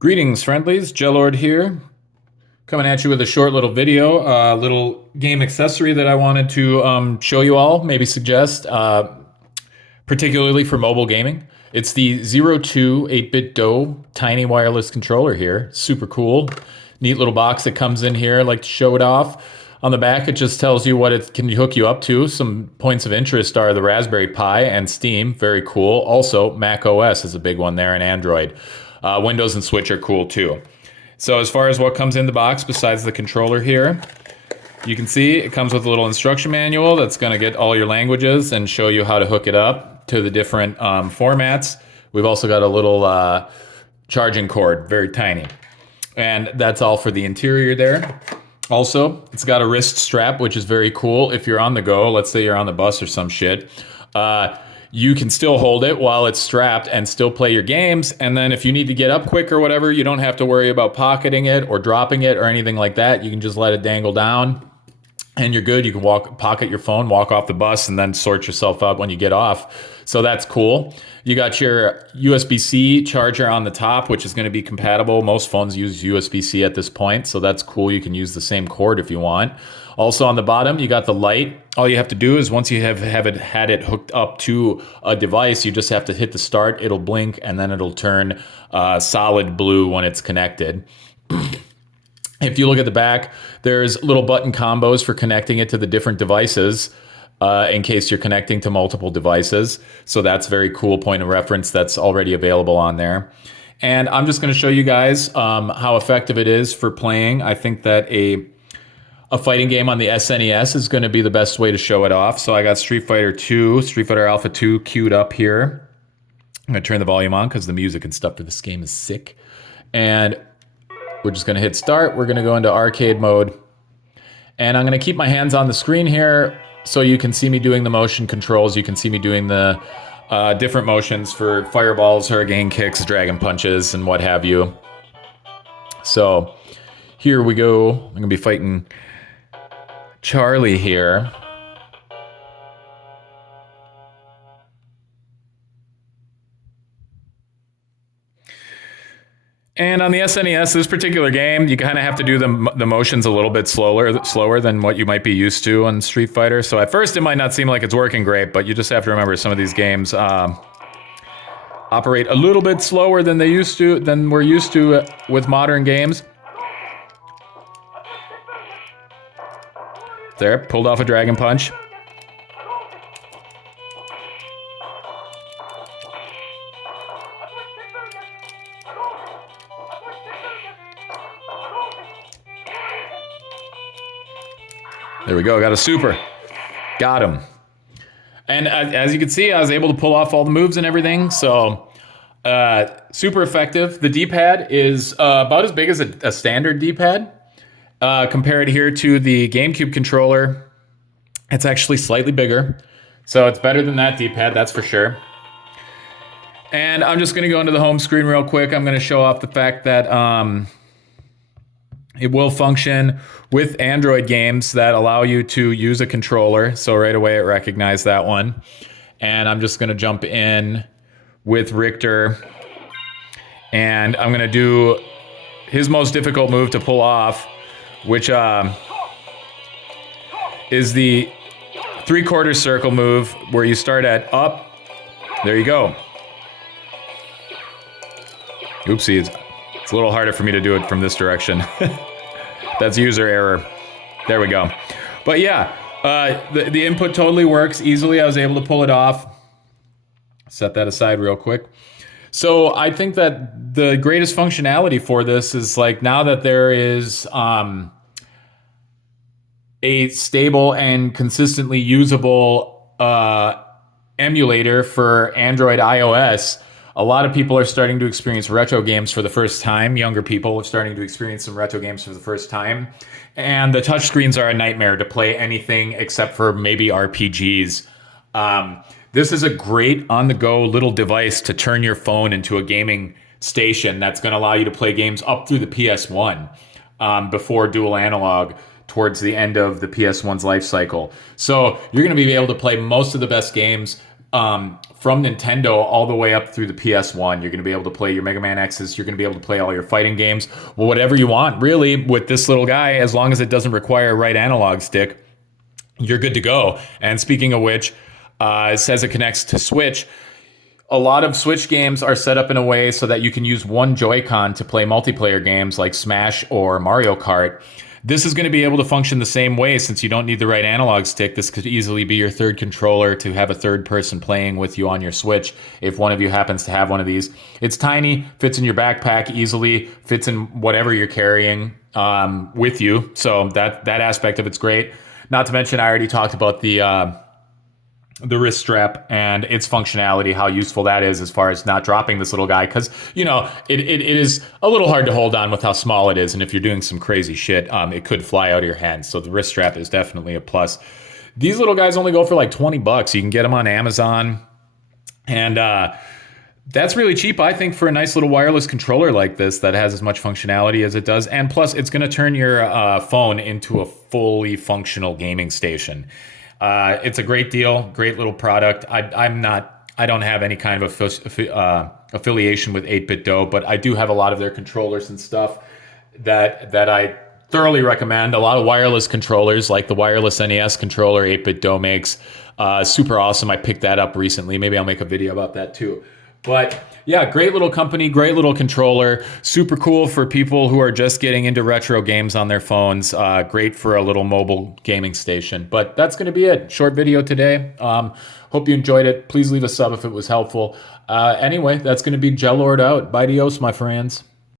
Greetings, friendlies. Jellord here, coming at you with a short little video, little game accessory that I wanted to show you all, maybe suggest, particularly for mobile gaming. It's the 02 8bitdo tiny wireless controller here. Super cool. Neat little box that comes in here. I like to show it off. On the back, it just tells you what it can hook you up to. Some points of interest are the Raspberry Pi and Steam. Very cool. Also, Mac OS is a big one there, and Android. Windows and Switch are cool too. So as far as what comes in the box besides the controller here, you can see it comes with a little instruction manual that's going to get all your languages and show you how to hook it up to the different formats. We've also got a little charging cord, very tiny. And that's all for the interior there. Also, it's got a wrist strap, which is very cool. If you're on the go, let's say you're on the bus or some shit, you can still hold it while it's strapped and still play your games. And then if you need to get up quick or whatever, you don't have to worry about pocketing it or dropping it or anything like that. You can just let it dangle down and you're good. You can pocket your phone, walk off the bus, and then sort yourself out when you get off. So that's cool. You got your USB-C charger on the top, which is going to be compatible. Most phones use USB-C at this point, so that's cool. You can use the same cord if you want. Also on the bottom, you got the light. All you have to do is once you had it hooked up to a device, you just have to hit the start. It'll blink, and then it'll turn solid blue when it's connected. If you look at the back, there's little button combos for connecting it to the different devices in case you're connecting to multiple devices. So that's very cool point of reference that's already available on there. And I'm just going to show you guys how effective it is for playing. I think that a fighting game on the SNES is going to be the best way to show it off. So I got Street Fighter Alpha 2 queued up here. I'm going to turn the volume on because the music and stuff for this game is sick. And we're just going to hit start. We're going to go into arcade mode. And I'm going to keep my hands on the screen here so you can see me doing the motion controls. You can see me doing the different motions for fireballs, hurricane kicks, dragon punches, and what have you. So here we go. I'm going to be fighting Charlie here. And on the SNES, this particular game, you kind of have to do the motions a little bit slower than what you might be used to on Street Fighter. So at first, it might not seem like it's working great, but you just have to remember some of these games operate a little bit slower than we're used to with modern games. There, pulled off a dragon punch. There we go, got a super. Got him. And as you can see, I was able to pull off all the moves and everything, so super effective. The D-pad is about as big as a standard D-pad. Compared here to the GameCube controller, it's actually slightly bigger. So it's better than that D-pad, that's for sure. And I'm just going to go into the home screen real quick. I'm going to show off the fact that it will function with Android games that allow you to use a controller. So right away it recognized that one. And I'm just going to jump in with Richter. And I'm going to do his most difficult move to pull off, which is the 3/4 circle move where you start at up. There you go. Oopsie, it's a little harder for me to do it from this direction. That's user error. There we go. But yeah, the input totally works easily. I was able to pull it off. Set that aside real quick. So I think that the greatest functionality for this is like now that there is a stable and consistently usable emulator for Android iOS, a lot of people are starting to experience retro games for the first time. Younger people are starting to experience some retro games for the first time. And the touchscreens are a nightmare to play anything except for maybe RPGs. This is a great on-the-go little device to turn your phone into a gaming station that's going to allow you to play games up through the PS1 before dual analog towards the end of the PS1's life cycle. So you're going to be able to play most of the best games from Nintendo all the way up through the PS1. You're going to be able to play your Mega Man X's. You're going to be able to play all your fighting games. Well, whatever you want, really, with this little guy, as long as it doesn't require a right analog stick, you're good to go. And speaking of which, it says it connects to Switch. A lot of Switch games are set up in a way so that you can use one Joy-Con to play multiplayer games like Smash or Mario Kart. This is going to be able to function the same way since you don't need the right analog stick. This could easily be your third controller to have a third person playing with you on your Switch if one of you happens to have one of these. It's tiny, fits in your backpack easily, fits in whatever you're carrying with you. So that aspect of it's great. Not to mention, I already talked about the wrist strap and its functionality, how useful that is as far as not dropping this little guy. Because, it is a little hard to hold on with how small it is. And if you're doing some crazy shit, it could fly out of your hands. So the wrist strap is definitely a plus. These little guys only go for like $20. You can get them on Amazon. And that's really cheap, I think, for a nice little wireless controller like this that has as much functionality as it does. And plus, it's going to turn your phone into a fully functional gaming station. It's a great deal, great little product. I don't have any kind of affiliation with 8bitdo, but I do have a lot of their controllers and stuff that I thoroughly recommend. A lot of wireless controllers, like the wireless NES controller 8bitdo makes, super awesome. I picked that up recently. Maybe I'll make a video about that too. But yeah, great little company, great little controller, super cool for people who are just getting into retro games on their phones. Great for a little mobile gaming station. But that's going to be it. Short video today. Hope you enjoyed it. Please leave a sub if it was helpful. Anyway, that's going to be Gelord out. Bye, Dios, my friends.